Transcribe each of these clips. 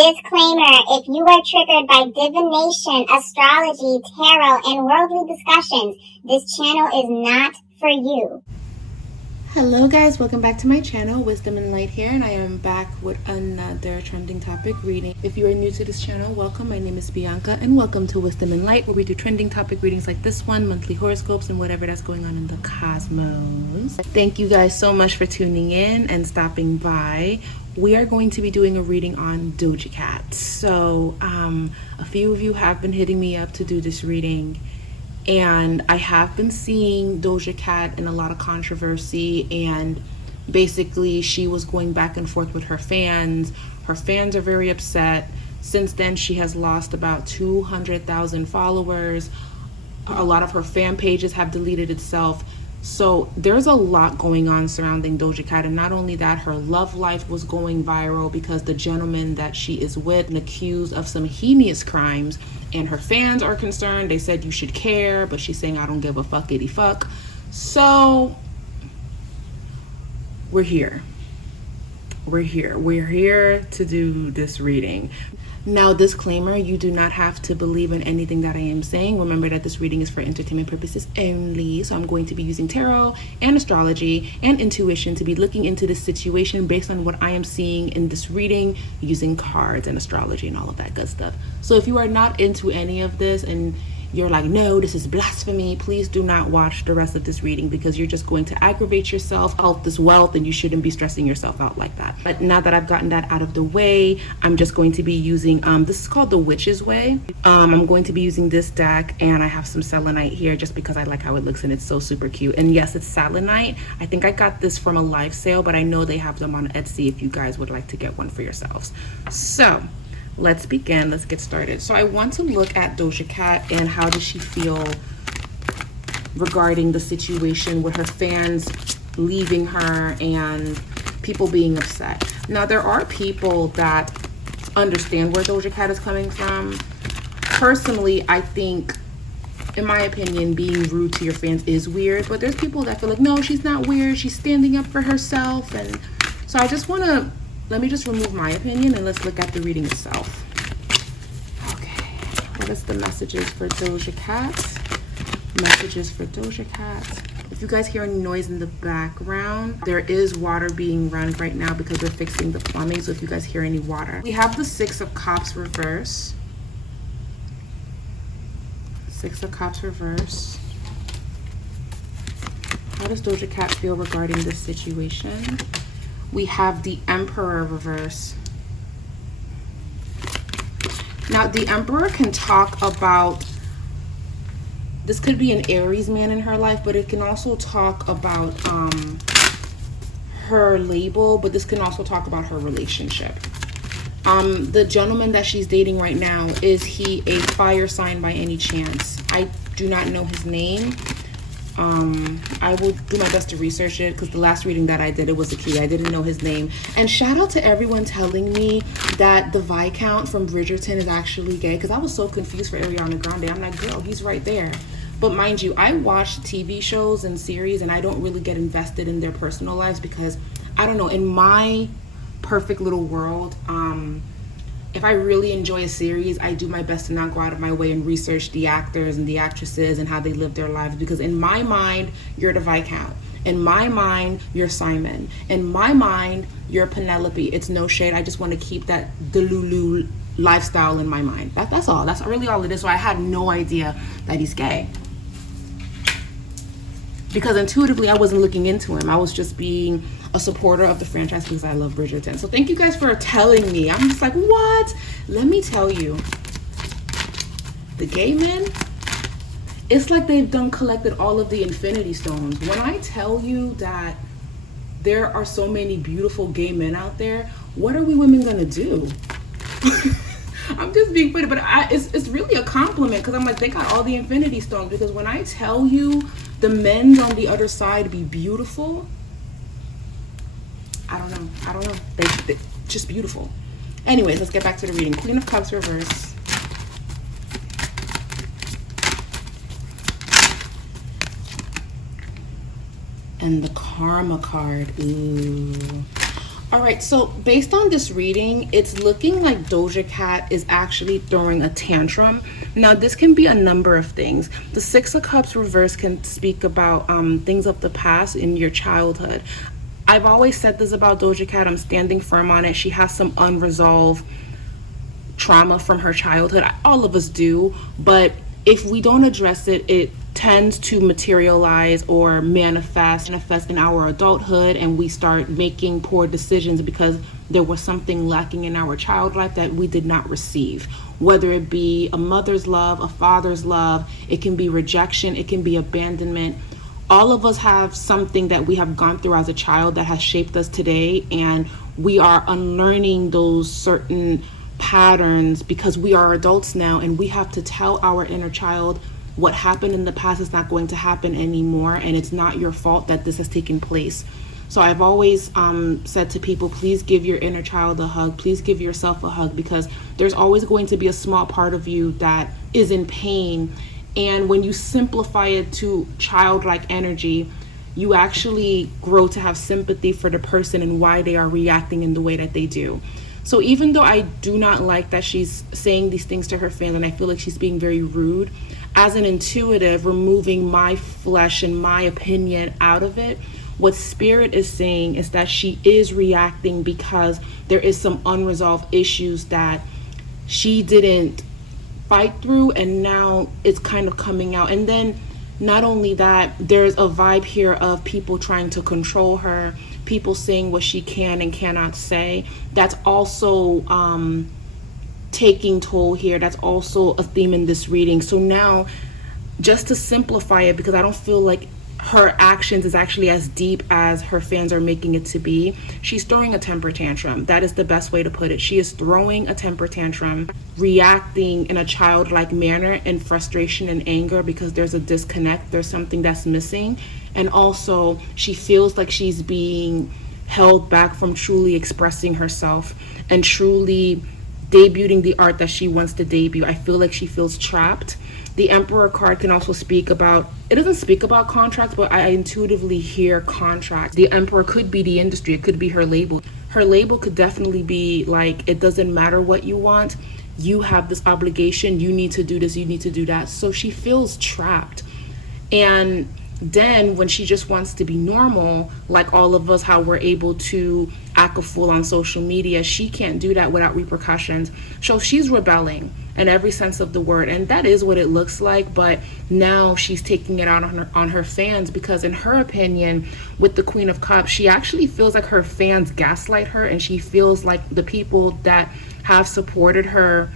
Disclaimer, if you are triggered by divination, astrology, tarot, and worldly discussions, this channel is not for you. Hello guys, welcome back to my channel, Wisdom and Light here, and I am back with another trending topic reading. If you are new to this channel, welcome. My name is Bianca and welcome to Wisdom and Light, where we do trending topic readings like this one, monthly horoscopes, and whatever that's going on in the cosmos. Thank you guys so much for tuning in and stopping by. We are going to be doing a reading on Doja Cat. So a few of you have been hitting me up to do this reading, and I have been seeing Doja Cat in a lot of controversy, and basically she was going back and forth with her fans. Her fans are very upset. Since then, she has lost about 200,000 followers. A lot of her fan pages have deleted itself. So there's a lot going on surrounding Doja Cat, and not only that, her love life was going viral because the gentleman that she is with and accused of some heinous crimes, and her fans are concerned. They said you should care, but she's saying I don't give a fuckity fuck. So we're here to do this reading. Now, disclaimer, you do not have to believe in anything that I am saying. Remember that this reading is for entertainment purposes only. So I'm going to be using tarot and astrology and intuition to be looking into this situation based on what I am seeing in this reading, using cards and astrology and all of that good stuff. So if you are not into any of this and you're like, no, this is blasphemy, please do not watch the rest of this reading, because you're just going to aggravate yourself. Health is wealth, and you shouldn't be stressing yourself out like that. But now that I've gotten that out of the way, I'm just going to be using, this is called the Witch's Way. I'm going to be using this deck, and I have some selenite here just because I like how it looks and it's so super cute. And yes, it's selenite. I think I got this from a live sale, but I know they have them on Etsy if you guys would like to get one for yourselves. So let's begin. Let's get started. So I want to look at Doja Cat and how does she feel regarding the situation with her fans leaving her and people being upset. Now, there are people that understand where Doja Cat is coming from. Personally, I think, in my opinion, being rude to your fans is weird, but there's people that feel like, no, she's not weird. She's standing up for herself. And so I just want to, let me just remove my opinion and let's look at the reading itself. Okay, what is the messages for Doja Cat? Messages for Doja Cat. If you guys hear any noise in the background, there is water being run right now because they're fixing the plumbing. So if you guys hear any water. We have the Six of Cups reverse. Six of Cups reverse. How does Doja Cat feel regarding this situation? We have the Emperor reverse. Now, the Emperor can talk about, this could be an Aries man in her life, but it can also talk about her label, but this can also talk about her relationship. The gentleman that she's dating right now, is he a fire sign by any chance? I do not know his name. I will do my best to research it, because the last reading that I did, it was a key. I didn't know his name. And shout out to everyone telling me that the Viscount from Bridgerton is actually gay, because I was so confused for Ariana Grande. I'm like, girl, he's right there. But mind you, I watch TV shows and series, and I don't really get invested in their personal lives because, I don't know, in my perfect little world, if I really enjoy a series, I do my best to not go out of my way and research the actors and the actresses and how they live their lives, because in my mind, you're the Viscount. In my mind, you're Simon. In my mind, you're Penelope. It's no shade. I just want to keep that Delulu lifestyle in my mind. That's all. That's really all it is. So I had no idea that he's gay, because intuitively I wasn't looking into him. I was just being a supporter of the franchise because I love Bridgerton. So thank you guys for telling me. I'm just like, what? Let me tell you, the gay men, it's like they've collected all of the Infinity Stones. When I tell you that there are so many beautiful gay men out there, what are we women gonna do? I'm just being funny, but it's really a compliment, because I'm like, they got all the Infinity Stones. Because when I tell you the men on the other side be beautiful, I don't know. They're just beautiful. Anyways, let's get back to the reading. Queen of Cups reverse. And the Karma card. Ooh. All right, so based on this reading, it's looking like Doja Cat is actually throwing a tantrum. Now, this can be a number of things. The Six of Cups reverse can speak about things of the past in your childhood. I've always said this about Doja Cat. I'm standing firm on it. She has some unresolved trauma from her childhood. All of us do, but if we don't address it, it tends to materialize or manifest in our adulthood, and we start making poor decisions because there was something lacking in our child life that we did not receive, whether it be a mother's love, a father's love. It can be rejection, it can be abandonment. All of us have something that we have gone through as a child that has shaped us today, and we are unlearning those certain patterns because we are adults now, and we have to tell our inner child what happened in the past is not going to happen anymore, and it's not your fault that this has taken place. So I've always said to people, please give your inner child a hug, please give yourself a hug, because there's always going to be a small part of you that is in pain. And when you simplify it to childlike energy, you actually grow to have sympathy for the person and why they are reacting in the way that they do. So even though I do not like that she's saying these things to her fans, and I feel like she's being very rude, as an intuitive, removing my flesh and my opinion out of it, what Spirit is saying is that she is reacting because there is some unresolved issues that she didn't fight through, and now it's kind of coming out. And then not only that, there's a vibe here of people trying to control her, people saying what she can and cannot say. That's also taking toll here. That's also a theme in this reading. So now, just to simplify it, because I don't feel like her actions is actually as deep as her fans are making it to be, she's throwing a temper tantrum. That is the best way to put it. She is throwing a temper tantrum, reacting in a childlike manner in frustration and anger because there's a disconnect, there's something that's missing. And also she feels like she's being held back from truly expressing herself and truly debuting the art that she wants to debut. I feel like she feels trapped. The Emperor card can also speak about, it doesn't speak about contracts, but I intuitively hear contracts. The Emperor could be the industry, it could be her label. Her label could definitely be like, it doesn't matter what you want, you have this obligation, you need to do this, you need to do that. So she feels trapped. And then when she just wants to be normal, like all of us, how we're able to act a fool on social media, she can't do that without repercussions. So she's rebelling in every sense of the word, and that is what it looks like. But now she's taking it out on her fans, because in her opinion, with the Queen of Cups, she actually feels like her fans gaslight her, and she feels like the people that have supported her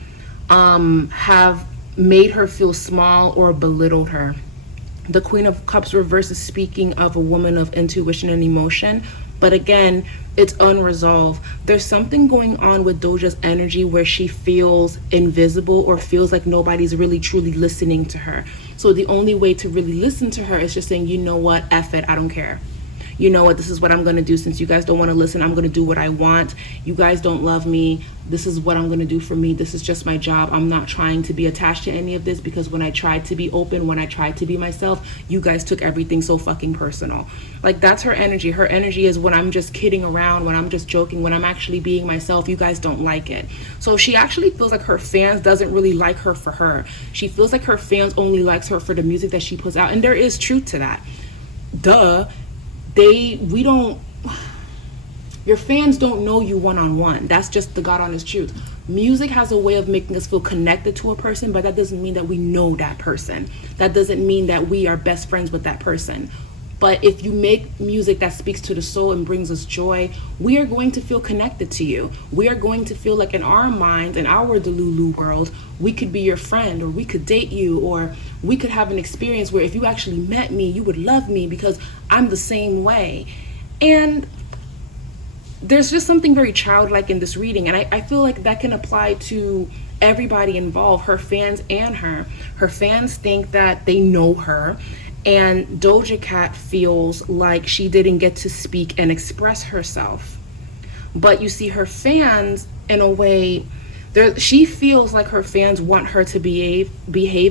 have made her feel small or belittled her. The Queen of Cups reverse is speaking of a woman of intuition and emotion, but again, it's unresolved. There's something going on with Doja's energy where she feels invisible or feels like nobody's really truly listening to her. So the only way to really listen to her is just saying, you know what, F it, I don't care. You know what, this is what I'm going to do. Since you guys don't want to listen, I'm going to do what I want. You guys don't love me. This is what I'm going to do for me. This is just my job. I'm not trying to be attached to any of this, because when I tried to be open, when I tried to be myself, you guys took everything so fucking personal. Like, that's her energy. Her energy is when I'm just kidding around, when I'm just joking, when I'm actually being myself, you guys don't like it. So she actually feels like her fans doesn't really like her for her. She feels like her fans only likes her for the music that she puts out. And there is truth to that. Duh. Your fans don't know you one-on-one. That's just the God honest truth. Music has a way of making us feel connected to a person, but that doesn't mean that we know that person. That doesn't mean that we are best friends with that person. But if you make music that speaks to the soul and brings us joy, we are going to feel connected to you. We are going to feel like in our minds, in our Delulu world, we could be your friend, or we could date you, or we could have an experience where if you actually met me, you would love me because I'm the same way. And there's just something very childlike in this reading, and I feel like that can apply to everybody involved, her fans and her. Her fans think that they know her, and Doja Cat feels like she didn't get to speak and express herself. But you see, her fans, in a way, She feels like her fans want her to behave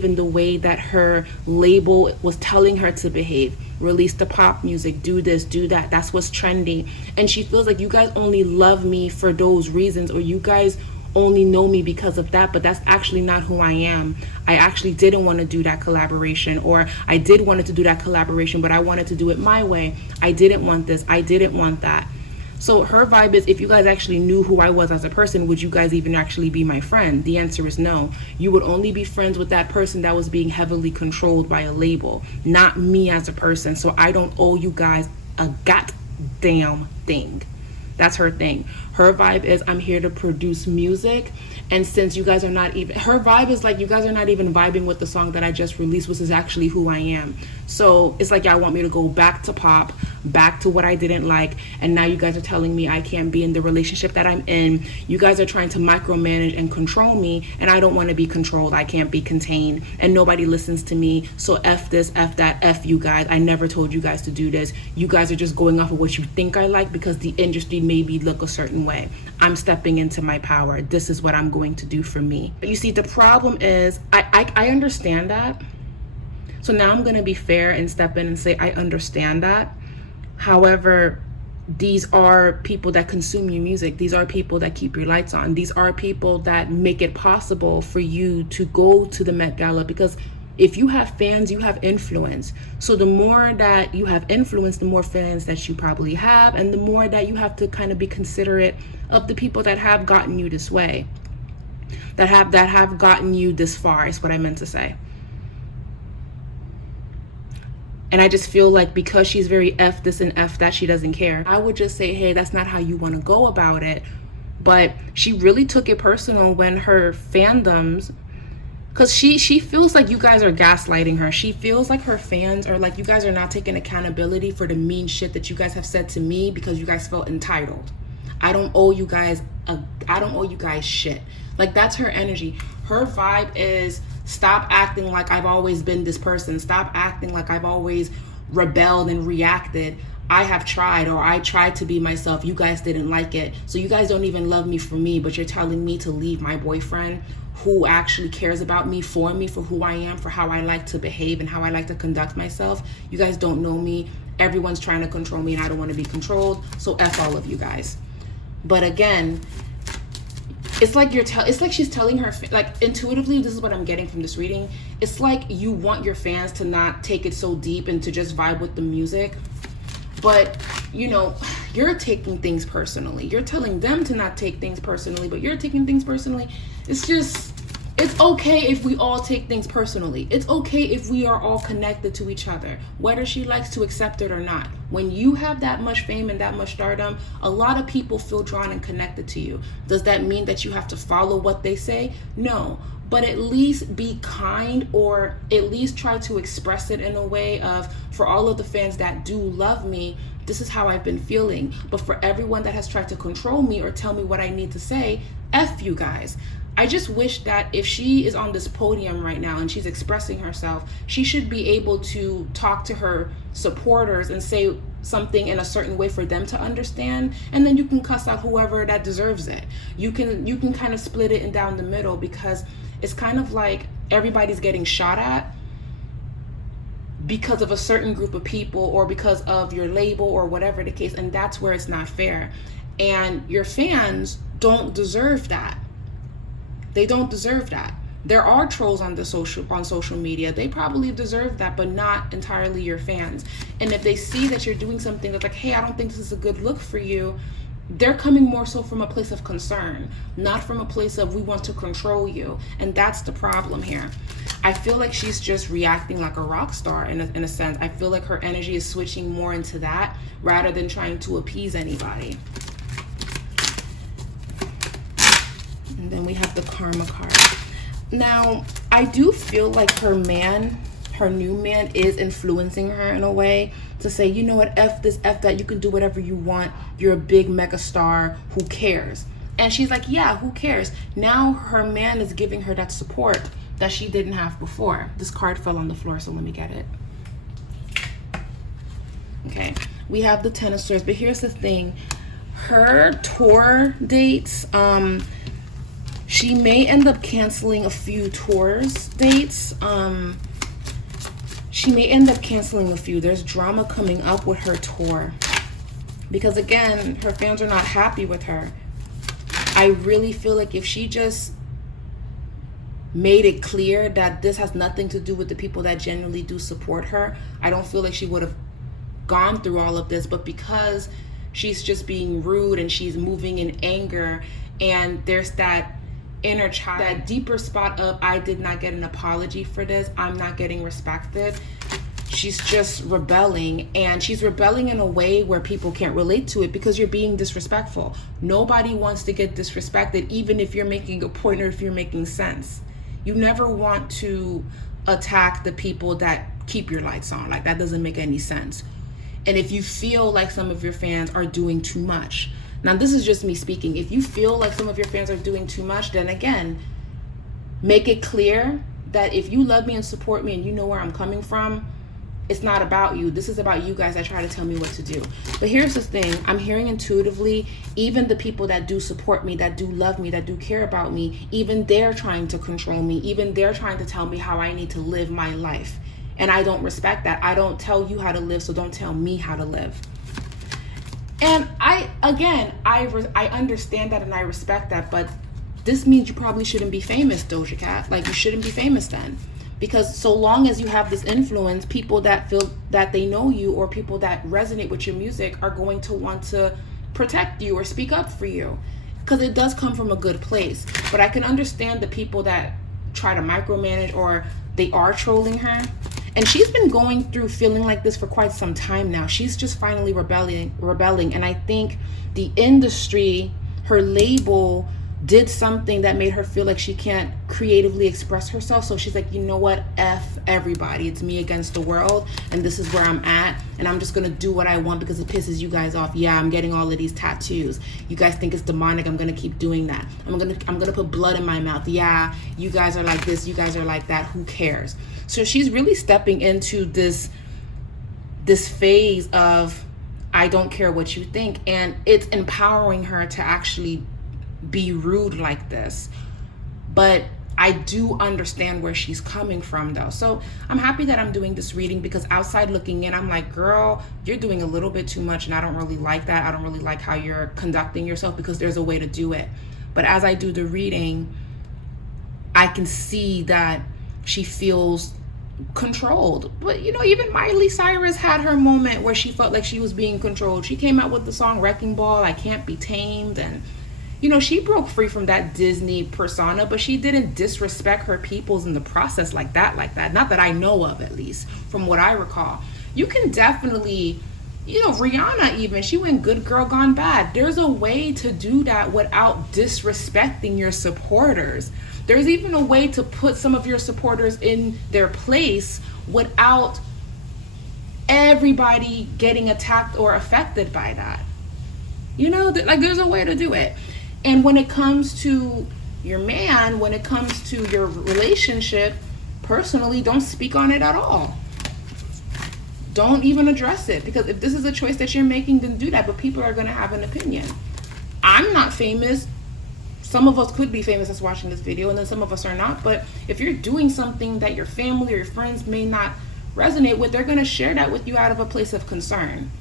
in the way that her label was telling her to behave. Release the pop music, do this, do that. That's what's trendy. And she feels like you guys only love me for those reasons, or you guys only know me because of that, but that's actually not who I am. I actually didn't want to do that collaboration, or I did wanted to do that collaboration, but I wanted to do it my way. I didn't want this. I didn't want that. So her vibe is, if you guys actually knew who I was as a person, would you guys even actually be my friend? The answer is no. You would only be friends with that person that was being heavily controlled by a label, not me as a person. So I don't owe you guys a goddamn thing. That's her thing. Her vibe is, I'm here to produce music, and since you guys are not even, her vibe is like, you guys are not even vibing with the song that I just released, which is actually who I am. So it's like y'all want me to go back to pop, back to what I didn't like, and now you guys are telling me I can't be in the relationship that I'm in. You guys are trying to micromanage and control me, and I don't want to be controlled. I can't be contained, and nobody listens to me. So F this, F that, F you guys. I never told you guys to do this. You guys are just going off of what you think I like because the industry made me look a certain way. I'm stepping into my power. This is what I'm going to do for me. But you see, the problem is, I understand that. So now I'm going to be fair and step in and say I understand that. However, these are people that consume your music. These are people that keep your lights on. These are people that make it possible for you to go to the Met Gala, because if you have fans, you have influence. So the more that you have influence, the more fans that you probably have, and the more that you have to kind of be considerate of the people that have gotten you this way, that have gotten you this far, is what I meant to say. And I just feel like because she's very F this and F that, she doesn't care. I would just say, hey, that's not how you want to go about it. But she really took it personal when her fandoms, because she feels like you guys are gaslighting her. She feels like her fans are like, you guys are not taking accountability for the mean shit that you guys have said to me because you guys felt entitled. I don't owe you guys shit. Like, that's her energy. Her vibe is, stop acting like I've always been this person. Stop acting like I've always rebelled and reacted. I have tried, or I tried to be myself. You guys didn't like it. So you guys don't even love me for me, but you're telling me to leave my boyfriend who actually cares about me, for who I am, for how I like to behave and how I like to conduct myself. You guys don't know me. Everyone's trying to control me and I don't want to be controlled. So F all of you guys. But again, it's like it's like she's telling her, like, intuitively, this is what I'm getting from this reading. It's like you want your fans to not take it so deep and to just vibe with the music. But, you know, you're taking things personally. You're telling them to not take things personally, but you're taking things personally. It's okay if we all take things personally. It's okay if we are all connected to each other, whether she likes to accept it or not. When you have that much fame and that much stardom, a lot of people feel drawn and connected to you. Does that mean that you have to follow what they say? No. But at least be kind, or at least try to express it in a way of, for all of the fans that do love me, this is how I've been feeling. But for everyone that has tried to control me or tell me what I need to say, F you guys. I just wish that if she is on this podium right now and she's expressing herself, she should be able to talk to her supporters and say something in a certain way for them to understand, and then you can cuss out whoever that deserves it. You can kind of split it down the middle, because it's kind of like everybody's getting shot at because of a certain group of people, or because of your label, or whatever the case, and that's where it's not fair. And your fans don't deserve that. They don't deserve that. There are trolls on social media. They probably deserve that, but not entirely your fans. And if they see that you're doing something that's like, hey, I don't think this is a good look for you, they're coming more so from a place of concern, not from a place of we want to control you. And that's the problem here. I feel like she's just reacting like a rock star in a sense. I feel like her energy is switching more into that rather than trying to appease anybody. And then we have the Karma card. Now, I do feel like her new man is influencing her in a way to say, you know what, F this, F that, you can do whatever you want. You're a big mega star. Who cares? And she's like, yeah, who cares? Now her man is giving her that support that she didn't have before. This card fell on the floor, so let me get it. Okay, we have the Ten of Swords, but here's the thing. Her tour dates, She may end up canceling a few tours dates. She may end up canceling a few. There's drama coming up with her tour. Because again, her fans are not happy with her. I really feel like if she just made it clear that this has nothing to do with the people that genuinely do support her, I don't feel like she would have gone through all of this. But because she's just being rude and she's moving in anger, and there's that inner child, that deeper spot of, I did not get an apology for this, I'm not getting respected, she's just rebelling. And she's rebelling in a way where people can't relate to it because you're being disrespectful. Nobody wants to get disrespected, even if you're making a point or if you're making sense. You never want to attack the people that keep your lights on. Like, that doesn't make any sense. And if you feel like some of your fans are doing too much, now this is just me speaking, if you feel like some of your fans are doing too much, then again, make it clear that if you love me and support me and you know where I'm coming from, it's not about you. This is about you guys that try to tell me what to do. But here's the thing, I'm hearing intuitively, even the people that do support me, that do love me, that do care about me, even they're trying to control me. Even they're trying to tell me how I need to live my life. And I don't respect that. I don't tell you how to live, so don't tell me how to live. And I understand that and I respect that, but this means you probably shouldn't be famous, Doja Cat. Like, you shouldn't be famous then. Because so long as you have this influence, people that feel that they know you or people that resonate with your music are going to want to protect you or speak up for you. Because it does come from a good place. But I can understand the people that try to micromanage or they are trolling her. And she's been going through feeling like this for quite some time now. She's just finally rebelling. And I think the industry, her label, did something that made her feel like she can't creatively express herself. So she's like, you know what? F everybody. It's me against the world. And this is where I'm at. And I'm just going to do what I want because it pisses you guys off. Yeah, I'm getting all of these tattoos. You guys think it's demonic. I'm going to keep doing that. I'm going to put blood in my mouth. Yeah, you guys are like this. You guys are like that. Who cares? So she's really stepping into this phase of, I don't care what you think. And it's empowering her to actually be rude like this. But I do understand where she's coming from though. So I'm happy that I'm doing this reading, because outside looking in, I'm like, girl, you're doing a little bit too much and I don't really like that. I don't really like how you're conducting yourself, because there's a way to do it. But as I do the reading, I can see that she feels controlled. But you know, even Miley Cyrus had her moment where she felt like she was being controlled. She came out with the song Wrecking Ball, I Can't Be Tamed, and you know, she broke free from that Disney persona, but she didn't disrespect her peoples in the process like that. Not that I know of, at least from what I recall. You can definitely, you know, Rihanna even, she went good girl gone bad. There's a way to do that without disrespecting your supporters. There's even a way to put some of your supporters in their place without everybody getting attacked or affected by that. You know, like there's a way to do it. And when it comes to your man, when it comes to your relationship, personally, don't speak on it at all. Don't even address it, because if this is a choice that you're making, then do that. But people are going to have an opinion. I'm not famous. Some of us could be famous as watching this video, and then some of us are not. But if you're doing something that your family or your friends may not resonate with, they're going to share that with you out of a place of concern.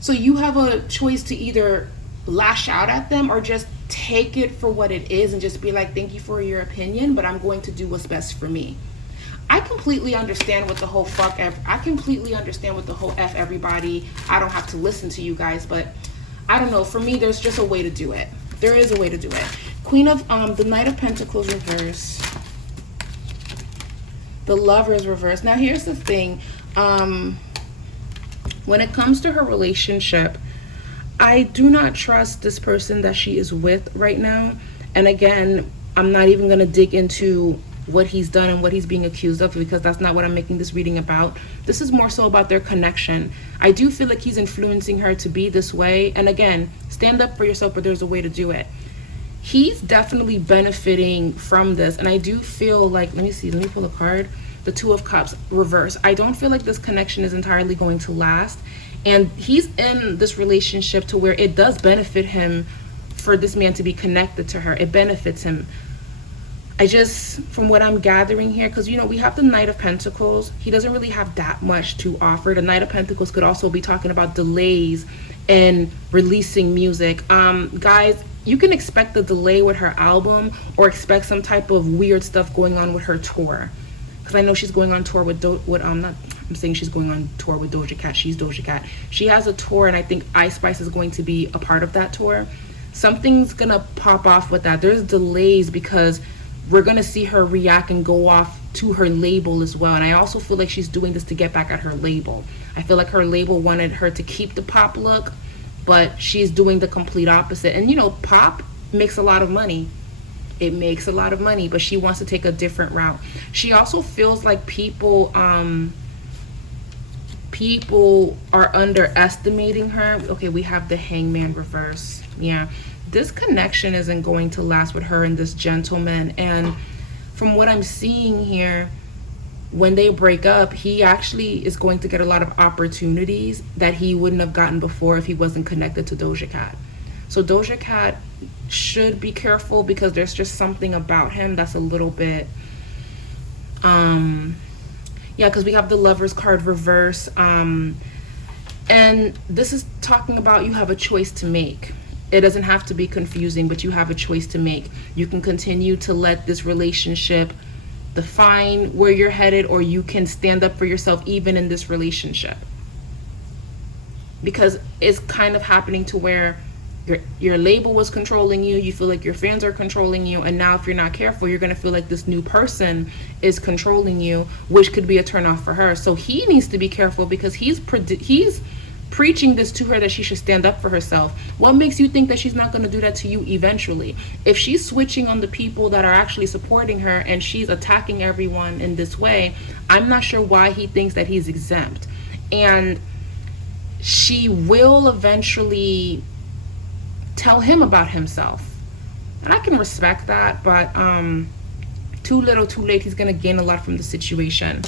So you have a choice to either lash out at them or just take it for what it is and just be like, thank you for your opinion, but I'm going to do what's best for me. I completely understand with the whole I completely understand with the whole F everybody, I don't have to listen to you guys, but I don't know, for me there's just a way to do it. There is a way to do it. Queen of the Knight of Pentacles reverse, the Lovers reverse. Now here's the thing, when it comes to her relationship, I do not trust this person that she is with right now. And again, I'm not even going to dig into what he's done and what he's being accused of, because that's not what I'm making this reading about. This is more so about their connection. I do feel like he's influencing her to be this way. And again, stand up for yourself, but there's a way to do it. He's definitely benefiting from this. And I do feel like, let me pull a card. The Two of Cups reverse. I don't feel like this connection is entirely going to last. And he's in this relationship to where it does benefit him for this man to be connected to her. It benefits him. I just, from what I'm gathering here, because we have the Knight of Pentacles. He doesn't really have that much to offer. The Knight of Pentacles could also be talking about delays and releasing music. Guys, you can expect a delay with her album, or expect some type of weird stuff going on with her tour. Because I know she's going on tour with I'm saying she's going on tour with Doja Cat. She's Doja Cat. She has a tour, and I think Ice Spice is going to be a part of that tour. Something's gonna pop off with that. There's delays because we're gonna see her react and go off to her label as well. And I also feel like she's doing this to get back at her label. I feel like her label wanted her to keep the pop look, but she's doing the complete opposite. And pop makes a lot of money. It makes a lot of money, but she wants to take a different route. She also feels like people are underestimating her. Okay, we have the Hangman reverse. Yeah, this connection isn't going to last with her and this gentleman. And from what I'm seeing here, when they break up, he actually is going to get a lot of opportunities that he wouldn't have gotten before if he wasn't connected to Doja Cat. So Doja Cat should be careful, because there's just something about him that's a little bit yeah, because we have the Lovers card reverse, and this is talking about you have a choice to make. It doesn't have to be confusing, but you have a choice to make. You can continue to let this relationship define where you're headed, or you can stand up for yourself even in this relationship, because it's kind of happening to where your label was controlling you. You feel like your fans are controlling you, and now if you're not careful, you're going to feel like this new person is controlling you, which could be a turnoff for her. So he needs to be careful, because he's preaching this to her, that she should stand up for herself. What makes you think that she's not going to do that to you eventually? If she's switching on the people that are actually supporting her, and she's attacking everyone in this way, I'm not sure why he thinks that he's exempt. And she will eventually tell him about himself, and I can respect that, but too little too late. He's gonna gain a lot from the situation.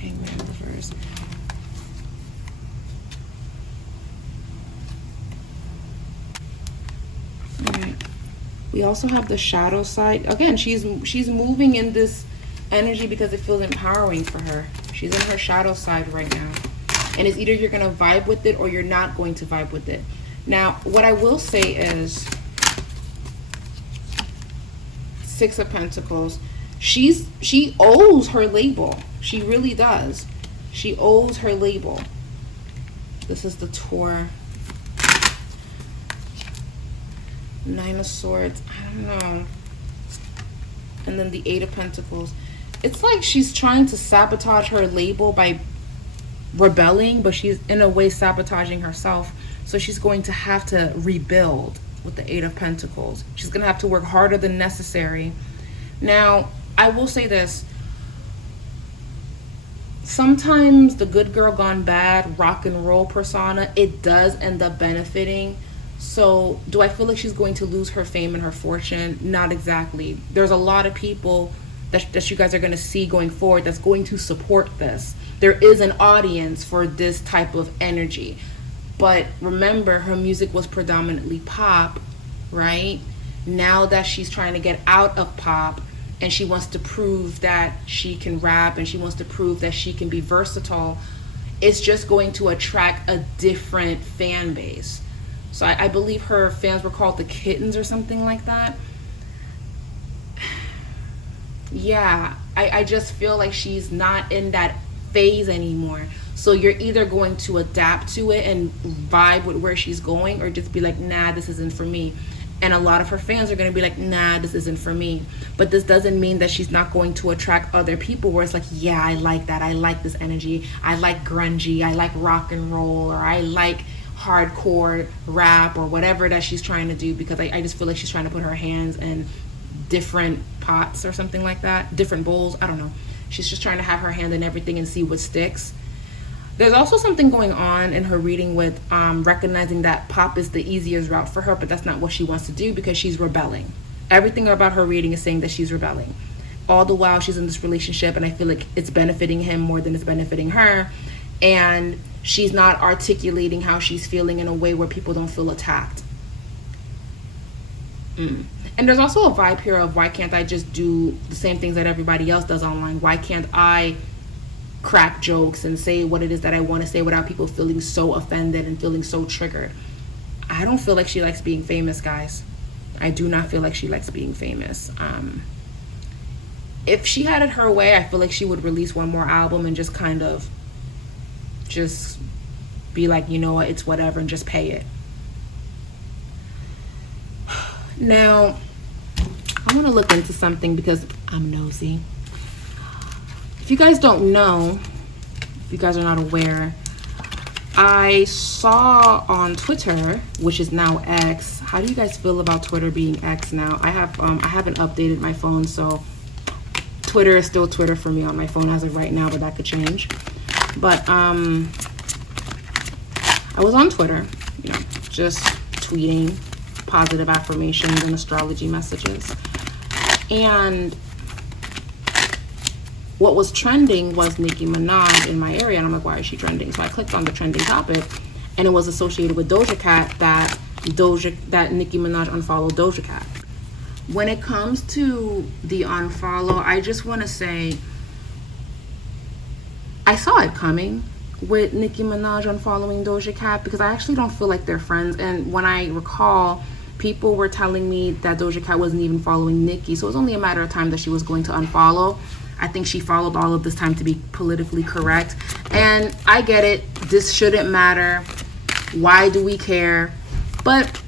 Hangman reverse. All right, we also have the shadow side. Again, she's moving in this energy because it feels empowering for her. She's in her shadow side right now, and it's either you're going to vibe with it or you're not going to vibe with it. Now, what I will say is, Six of Pentacles, she owes her label. She really does. She owes her label. This is the tour. Nine of Swords. I don't know. And then the Eight of Pentacles. It's like she's trying to sabotage her label by rebelling, but she's in a way sabotaging herself. So she's going to have to rebuild with the Eight of Pentacles. She's going to have to work harder than necessary. Now, I will say this. Sometimes the good girl gone bad, rock and roll persona, it does end up benefiting. So do I feel like she's going to lose her fame and her fortune? Not exactly. There's a lot of people that you guys are going to see going forward that's going to support this. There is an audience for this type of energy. But remember, her music was predominantly pop, right? Now that she's trying to get out of pop, and she wants to prove that she can rap, and she wants to prove that she can be versatile, it's just going to attract a different fan base. So I believe her fans were called the Kittens or something like that. Yeah, I just feel like she's not in that phase anymore. So you're either going to adapt to it and vibe with where she's going, or just be like, nah, this isn't for me. And a lot of her fans are going to be like, nah, this isn't for me. But this doesn't mean that she's not going to attract other people where it's like, yeah, I like that. I like this energy. I like grungy. I like rock and roll, or I like hardcore rap, or whatever that she's trying to do, because I just feel like she's trying to put her hands in different pots or something like that, different bowls. I don't know. She's just trying to have her hand in everything and see what sticks. There's also something going on in her reading with recognizing that pop is the easiest route for her, but that's not what she wants to do, because she's rebelling. Everything about her reading is saying that she's rebelling. All the while she's in this relationship, and I feel like it's benefiting him more than it's benefiting her. And she's not articulating how she's feeling in a way where people don't feel attacked. And there's also a vibe here of, why can't I just do the same things that everybody else does online? Why can't I crack jokes and say what it is that I want to say without people feeling so offended and feeling so triggered? I don't feel like she likes being famous, guys. I do not feel like she likes being famous. If she had it her way, I feel like she would release one more album and just kind of just be like, you know what, it's whatever, and just pay it. Now, I want to look into something because I'm nosy. If you guys don't know, if you guys are not aware, I saw on Twitter, which is now X. How do you guys feel about Twitter being X now? I haven't updated my phone, so Twitter is still Twitter for me on my phone as of right now, but that could change. But I was on Twitter, just tweeting positive affirmations and astrology messages. And what was trending was Nicki Minaj in my area, and I'm like, why is she trending? So I clicked on the trending topic, and it was associated with Doja Cat, that Nicki Minaj unfollowed Doja Cat. When it comes to the unfollow, I just want to say I saw it coming with Nicki Minaj unfollowing Doja Cat, because I actually don't feel like they're friends. And when I recall, people were telling me that Doja Cat wasn't even following Nicki, so it was only a matter of time that she was going to unfollow. I think she followed all of this time to be politically correct. And I get it. This shouldn't matter. Why do we care? But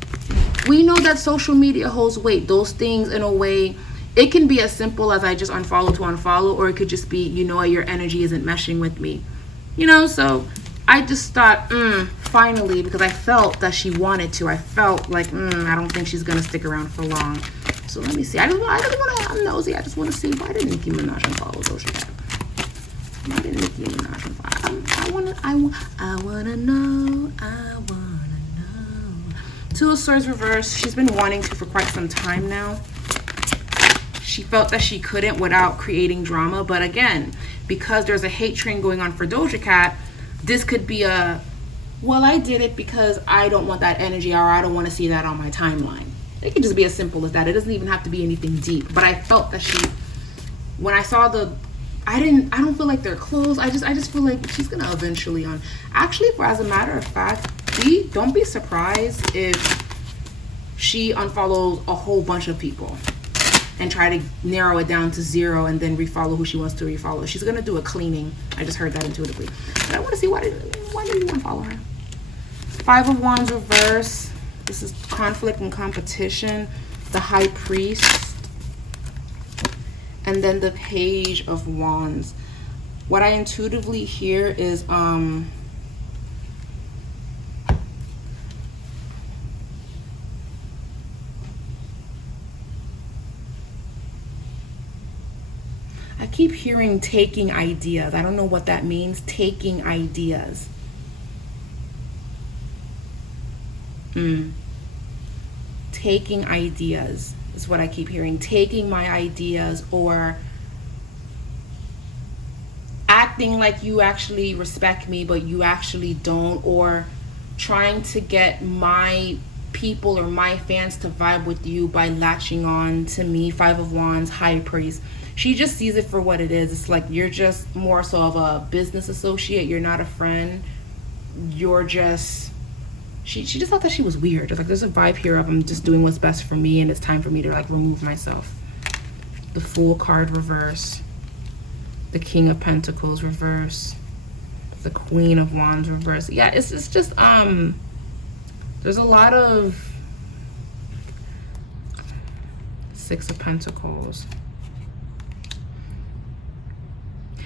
we know that social media holds weight. Those things, in a way, it can be as simple as I just unfollow to unfollow, or it could just be, your energy isn't meshing with me. So I just thought, finally, because I felt that she wanted to. I felt like, I don't think she's going to stick around for long. So let me see. I'm nosy. I just want to see, why did Nicki Minaj unfollow Doja Cat? Why did Nicki Minaj unfollow? I wanna know. Two of Swords reverse. She's been wanting to for quite some time now. She felt that she couldn't without creating drama. But again, because there's a hate train going on for Doja Cat, this could be I did it because I don't want that energy, or I don't want to see that on my timeline. It could just be as simple as that. It doesn't even have to be anything deep. But I felt that when I saw I don't feel like they're close. I just feel like she's gonna eventually actually, as a matter of fact, don't be surprised if she unfollows a whole bunch of people and try to narrow it down to 0 and then refollow who she wants to refollow. She's gonna do a cleaning. I just heard that intuitively. But I want to see, why did you unfollow her? 5 of Wands reverse. This is conflict and competition. The High Priest. And then the Page of Wands. What I intuitively hear is I keep hearing taking ideas. I don't know what that means. Taking ideas. Taking ideas is what I keep hearing. Taking my ideas, or acting like you actually respect me, but you actually don't, or trying to get my people or my fans to vibe with you by latching on to me. 5 of Wands, High Priest. She just sees it for what it is. It's like you're just more so of a business associate. You're not a friend. You're just... She just thought that she was weird. Like, there's a vibe here of, I'm just doing what's best for me, and it's time for me to remove myself. The Fool card reverse. The King of Pentacles reverse. The Queen of Wands reverse. Yeah, it's just there's a lot of 6 of Pentacles.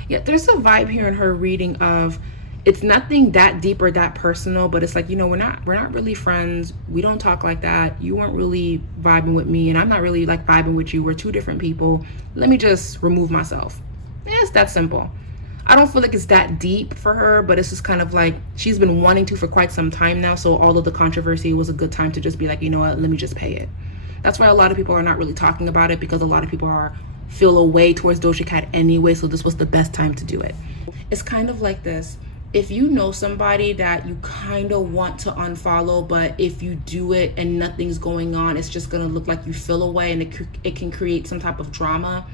Yeah, there's a vibe here in her reading of, it's nothing that deep or that personal, but it's like, we're not really friends. We don't talk like that. You weren't really vibing with me, and I'm not really vibing with you. We're 2 different people. Let me just remove myself. Yeah, it's that simple. I don't feel like it's that deep for her, but it's just kind of like she's been wanting to for quite some time now. So all of the controversy was a good time to just be like, you know what, let me just pay it. That's why a lot of people are not really talking about it, because a lot of people feel a way towards Doja Cat anyway. So this was the best time to do it. It's kind of like this. if you know somebody that you kind of want to unfollow, but if you do it and nothing's going on, it's just going to look like you feel away, and it can create some type of drama.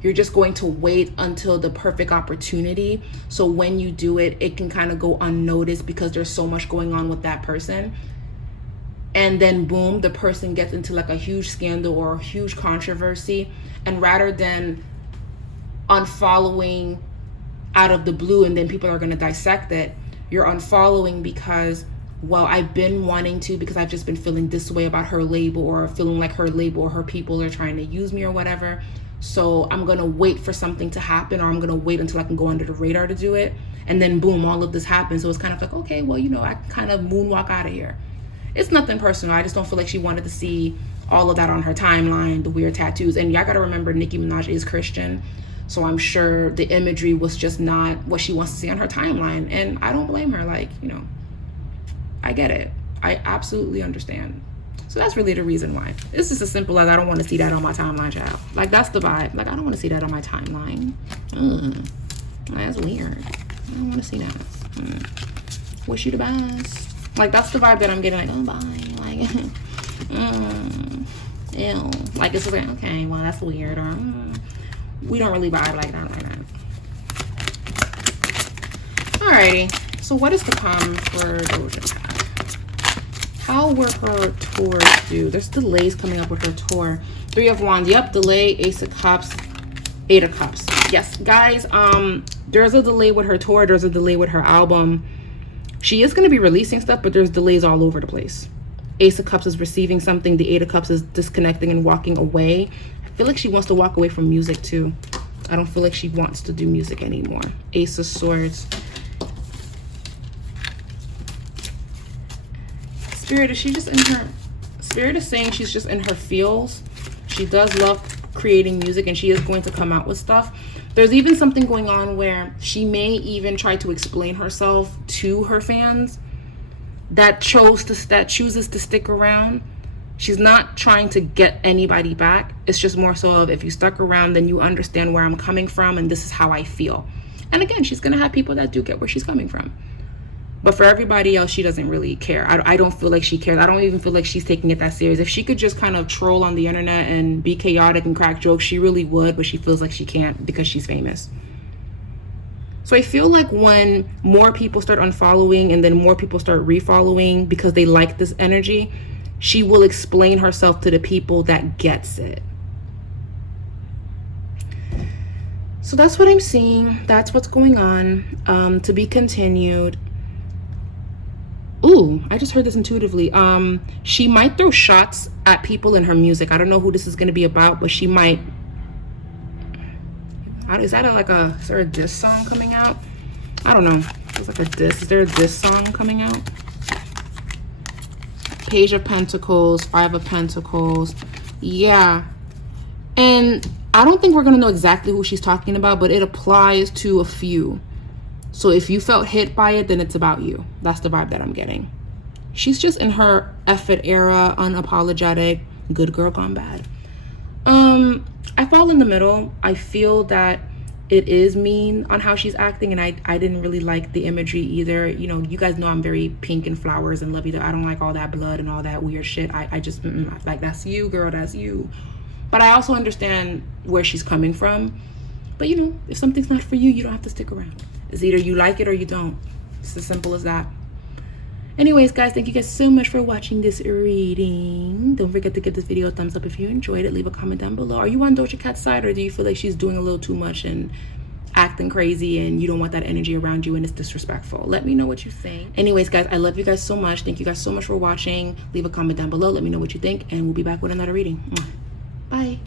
You're just going to wait until the perfect opportunity. So when you do it, it can kind of go unnoticed because there's so much going on with that person. And then boom, the person gets into like a huge scandal or a huge controversy. And rather than unfollowing out of the blue and then people are going to dissect it, you're unfollowing because, well, I've been wanting to, because I've just been feeling this way about her label, or feeling like her label or her people are trying to use me or whatever. So I'm going to wait for something to happen, or I'm going to wait until I can go under the radar to do it. And then boom, all of this happens. So it's kind of like, okay, well, I can kind of moonwalk out of here. It's nothing personal. I just don't feel like she wanted to see all of that on her timeline, the weird tattoos. And y'all got to remember, Nicki Minaj is Christian. So I'm sure the imagery was just not what she wants to see on her timeline. And I don't blame her. Like, I get it. I absolutely understand. So that's really the reason why. It's just as simple as I don't want to see that on my timeline, child. Like, that's the vibe. Like, I don't want to see that on my timeline. That's weird. I don't want to see that. Wish you the best. Like, that's the vibe that I'm getting. Like, oh, bye. Like, ew. Like, it's like, okay, well, that's weird. Or, we don't really vibe like that. Alrighty. So what is to come for Doja Cat? How were her tours do? There's delays coming up with her tour. 3 of Wands. Yep, delay. Ace of Cups. 8 of Cups. Yes, guys. There's a delay with her tour. There's a delay with her album. She is going to be releasing stuff, but there's delays all over the place. Ace of Cups is receiving something. The 8 of Cups is disconnecting and walking away. I feel like she wants to walk away from music too. I don't feel like she wants to do music anymore. Ace of Swords. Spirit, is she just in her... Spirit is saying she's just in her feels. She does love creating music, and she is going to come out with stuff. There's even something going on where she may even try to explain herself to her fans that chooses to stick around. She's not trying to get anybody back. It's just more so of, if you stuck around, then you understand where I'm coming from, and this is how I feel. And again, she's going to have people that do get where she's coming from. But for everybody else, she doesn't really care. I don't feel like she cares. I don't even feel like she's taking it that serious. If she could just kind of troll on the internet and be chaotic and crack jokes, she really would, but she feels like she can't because she's famous. So I feel like when more people start unfollowing and then more people start refollowing because they like this energy, she will explain herself to the people that gets it. So that's what I'm seeing. That's what's going on. To be continued. Ooh, I just heard this intuitively. She might throw shots at people in her music. I don't know who this is going to be about, but she might. Is there a diss song coming out? I don't know. It's like a diss. Is there a diss song coming out? Page of Pentacles, 5 of Pentacles. Yeah. And I don't think we're going to know exactly who she's talking about, but it applies to a few. So if you felt hit by it, then it's about you. That's the vibe that I'm getting. She's just in her effort era, unapologetic, good girl gone bad. I fall in the middle. I feel that it is mean on how she's acting, and I didn't really like the imagery either. You guys know I'm very pink and flowers and lovey. I don't like all that blood and all that weird shit. I just, like, that's you, girl, that's you. But I also understand where she's coming from. But, if something's not for you, you don't have to stick around. It's either you like it or you don't. It's as simple as that. Anyways, guys, thank you guys so much for watching this reading. Don't forget to give this video a thumbs up if you enjoyed it. Leave a comment down below. Are you on Doja Cat's side, or do you feel like she's doing a little too much and acting crazy and you don't want that energy around you and it's disrespectful? Let me know what you think. Anyways, guys, I love you guys so much. Thank you guys so much for watching. Leave a comment down below. Let me know what you think, and we'll be back with another reading. Bye.